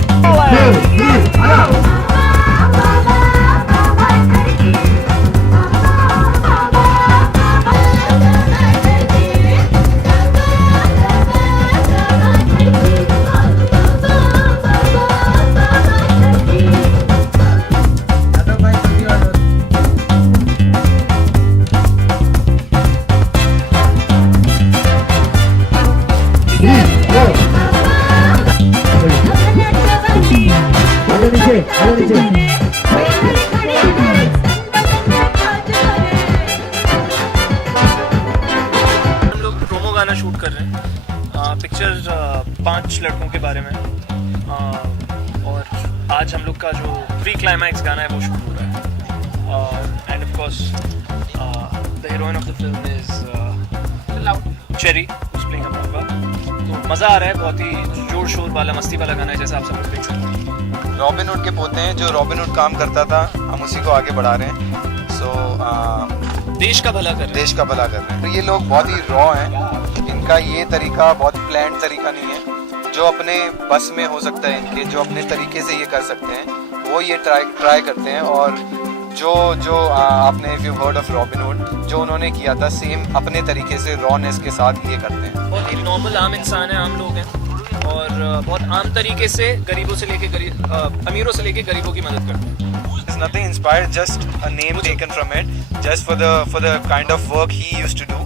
हम लोग प्रोमो गाना शूट कर रहे हैं, पिक्चर 5 लड़कों के बारे में, और आज हम लोग का जो प्री क्लाइमैक्स गाना है वो शूट हो रहा है। End of course the heroine of the film is cherry, who's playing a Papa। तो मज़ा आ रहा है, बहुत ही जोर शोर वाला मस्ती वाला गाना है, जैसा आप सब लोग देख सकते हैं। रॉबिन हुड के पोते हैं, जो रॉबिन हुड काम करता था, हम उसी को आगे बढ़ा रहे हैं। देश का भला कर रहे हैं, देश का भला कर रहे हैं। तो ये लोग बहुत ही रॉ हैं, इनका ये तरीका बहुत प्लान तरीका नहीं है। जो अपने बस में हो सकता है इनके, जो अपने तरीके से ये कर सकते हैं, वो ये ट्राई करते हैं। और जो आपने if you heard of robin hood, जो उन्होंने किया था सेम अपने तरीके से रॉनेस के साथ ये करते हैं। बहुत ही नॉर्मल आम इंसान है, आम लोग हैं, और बहुत आम तरीके से गरीबों से लेके अमीरों से लेके गरीबों की मदद करते हैं। It's nothing inspired, just a name taken from it, just for the kind of work he used to do.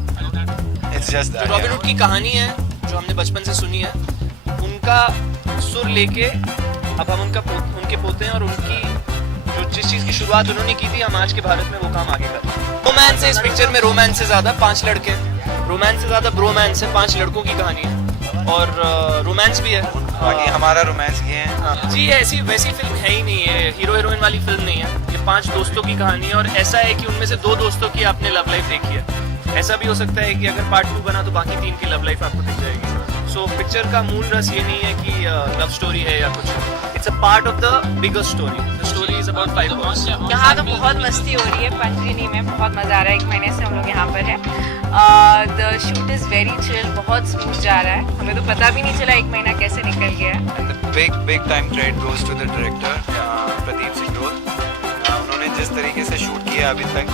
It's just that. जो रॉबिन हुड की कहानी है, जो हमने बचपन से सुनी है, उनका सुर लेके अब हम उनके पोते हैं, और उनकी जो जिस चीज़ की शुरुआत उन्होंने की थी, हम आज के भारत में वो काम आगे कर रहे हैं। रोमांस है इस पिक्चर में, रोमांस से ज़्यादा 5 लड़के, रोमांस से ज़्यादा ब्रोमांस है, 5 लड़कों की कहानी है, और रोमांस भी है। बाकी हमारा रोमांस ये है जी, ऐसी वैसी फिल्म है ही नहीं है, हीरो हीरोइन वाली फिल्म नहीं है। ये 5 दोस्तों की कहानी है, और ऐसा है कि उनमें से 2 दोस्तों की आपने लव लाइफ देखी है। ऐसा भी हो सकता है कि अगर पार्ट 2 बना तो बाकी 3 की लव लाइफ आपको दिख जाएगी। सो पिक्चर का मूल रस ये नहीं है कि लव स्टोरी है या कुछ, it's a part of the bigger story. The story is about 5 boys. यहाँ तो बहुत मस्ती हो रही है, पंचगिनी में बहुत मज़ा आ रहा है। 1 महीने से हम लोग यहाँ पर हैं। The shoot is very chill, बहुत स्मूथ जा रहा है, हमें तो पता भी नहीं चला 1 महीना कैसे निकल गया। And the big time credit goes to the director Pradeep Singh रोल। उन्होंने जिस तरीके से शूट किया अभी तक,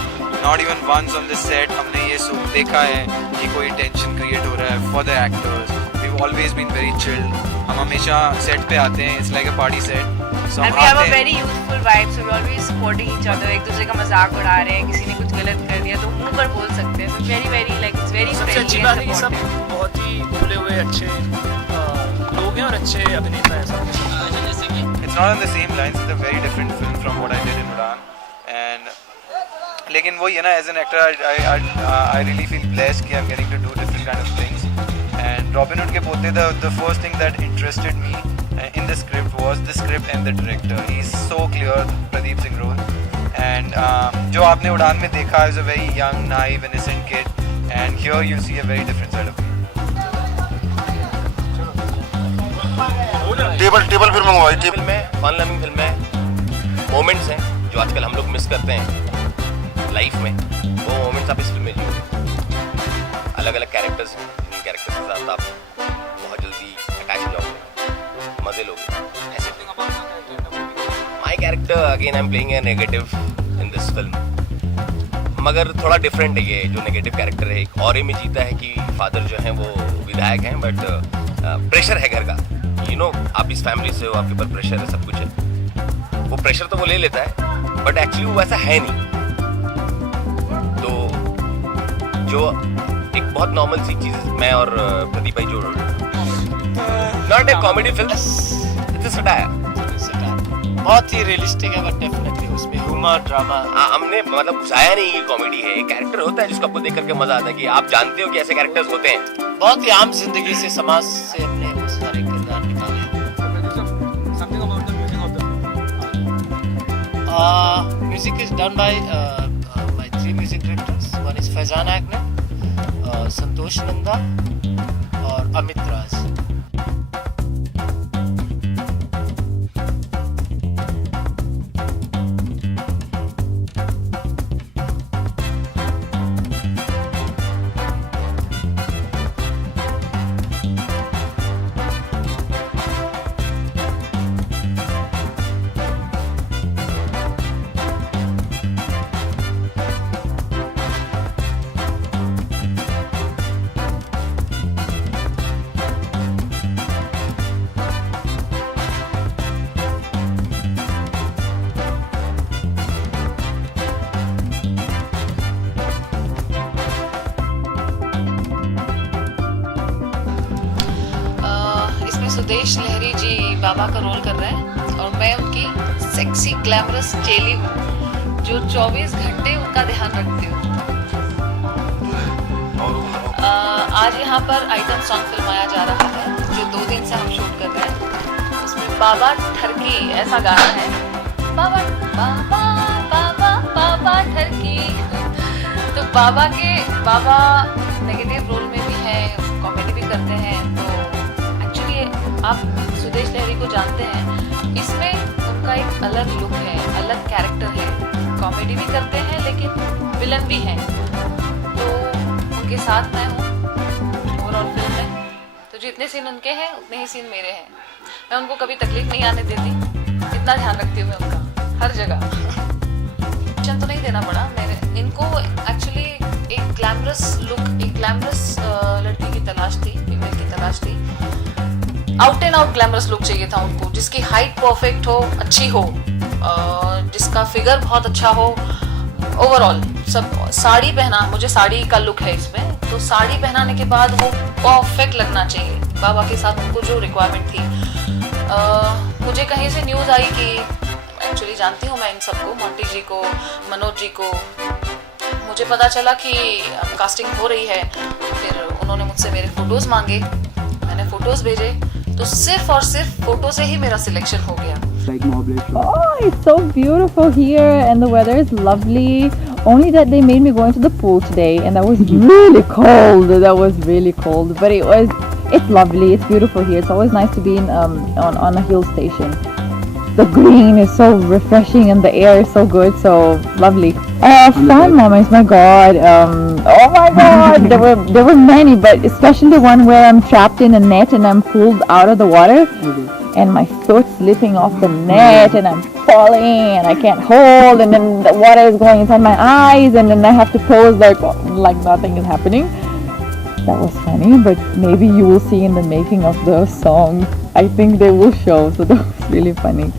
not even once on the set हमने ये देखा है कि कोई टेंशन क्रिएट हो रहा है for the actors. We have always been very chilled. हम हमेशा सेट पे आते हैं, it's like a party set. So And we have a very youthful vibe, so we're always supporting each other. एक दूसरे का मजाक उड़ा रहे हैं, किसी ने कुछ गलत कर दिया तो मुंह पर बोल सकते हैं। very like it's very सबसे friendly अच्छी and बात है कि सब supportive. बहुत ही खुले हुए अच्छे लोग हैं और अच्छे अभिनेता हैं सब। It's not on the same lines. It's a very different film from what I did in Udan. And लेकिन वो ये ना, as an actor I really feel blessed कि I'm getting to do different kind of things. And Robin Hood के पोते, the first thing that interested me in the script was the script and the director. He's so clear, Pradeep Singh Roy. And जो आपने उड़ान में देखा is a very young, naive, innocent kid. And here you see a very different side of him. Table film मंगवाई। Table में fun loving film में moments हैं जो आजकल हम लोग मिस करते हैं लाइफ में, वो मोमेंट्स आप इस फिल्म में जियोगे। अलग अलग कैरेक्टर्स हैं, इन कैरेक्टर्स के साथ आप बहुत जल्दी अटैच हो जाओगे, मजे लोगे। ऐसे my character again I am playing a negative in this film, मगर थोड़ा डिफरेंट है। ये जो नेगेटिव कैरेक्टर है, एक और में जीता है कि फादर जो हैं वो विधायक हैं, बट प्रेशर है घर का। यू नो, आप इस फैमिली से हो, आपके ऊपर प्रेशर है, सब कुछ है। वो प्रेशर तो वो ले लेता है, बट एक्चुअली वो वैसा है नहीं। तो जो एक बहुत नॉर्मल सी चीज़, मैं और प्रदीप भाई जो not a comedy film, it's satire, बहुत ही रियलिस्टिक है, बट डेफिनेटली उसमें ह्यूमर, ड्रामा हमने मतलब घुसाया नहीं कि कॉमेडी है। एक कैरेक्टर होता है जिसको आपको देख करके मजा आता है कि आप जानते हो कि ऐसे कैरेक्टर्स होते हैं। बहुत ही आम जिंदगी से, समाज से हमने सारे किरदार निकाले। Music is done by my 3 music directors. One is Faizan Agne, Santosh Nanda और अमित राज। सुदेश लहरी जी बाबा का रोल कर रहे हैं और मैं उनकी सेक्सी ग्लैमरस चेली हूँ जो 24 घंटे उनका ध्यान रखती हूँ। आज यहाँ पर आइटम सॉन्ग फिल्माया जा रहा है जो 2 दिन से हम शूट कर रहे हैं। उसमें बाबा ठरकी ऐसा गाना है, बाबा बाबा बाबा बाबा ठरकी। तो बाबा नेगेटिव रोल में भी हैं, कॉमेडी भी करते हैं। तो एक्चुअली आप सुदेश लहरी को जानते हैं, इसमें उनका एक अलग लुक है, अलग कैरेक्टर है। कॉमेडी भी करते हैं लेकिन विलन भी हैं। तो उनके साथ मैं हूँ ओवरऑल फिल्म में। तो जितने सीन उनके हैं उतने ही सीन मेरे हैं। मैं उनको कभी तकलीफ नहीं आने देती, इतना ध्यान रखती हूँ मैं उनका हर जगह। तो नहीं देना पड़ा मेरे इनको। एक्चुअली एक ग्लैमरस लुक, एक ग्लैमरस लड़की की तलाश थी, फीमेल की तलाश थी। Out and out glamorous look चाहिए था उनको, जिसकी हाइट परफेक्ट हो, अच्छी हो, जिसका फिगर बहुत अच्छा हो। ओवरऑल सब साड़ी पहना, मुझे साड़ी का लुक है इसमें, तो साड़ी पहनाने के बाद वो परफेक्ट लगना चाहिए। बाबा के साथ उनको जो रिक्वायरमेंट थी। मुझे कहीं से न्यूज़ आई कि एक्चुअली जानती हूँ मैं इन सबको, मोंटी जी को, मनोज जी को। मुझे पता चला कि कास्टिंग हो रही है, फिर उन्होंने मुझसे मेरे फ़ोटोज़ मांगे, मैंने फ़ोटोज़ भेजे, तो सिर्फ और सिर्फ फ़ोटो से ही मेरा सिलेक्शन हो गया। Oh, it's so beautiful here and the weather is lovely. Only that they made me go into the pool today and that was really cold. That was really cold, but it's lovely. It's beautiful here. It's always nice to be in on a hill station. The green is so refreshing and the air is so good, so lovely. Fun moments, my God. Oh my God, there were many, but especially the one where I'm trapped in a net and I'm pulled out of the water, and my foot's slipping off the net and I'm falling and I can't hold, and then the water is going inside my eyes, and then I have to pose like nothing is happening. That was funny, but maybe you will see in the making of the song. I think they will show, so that was really funny.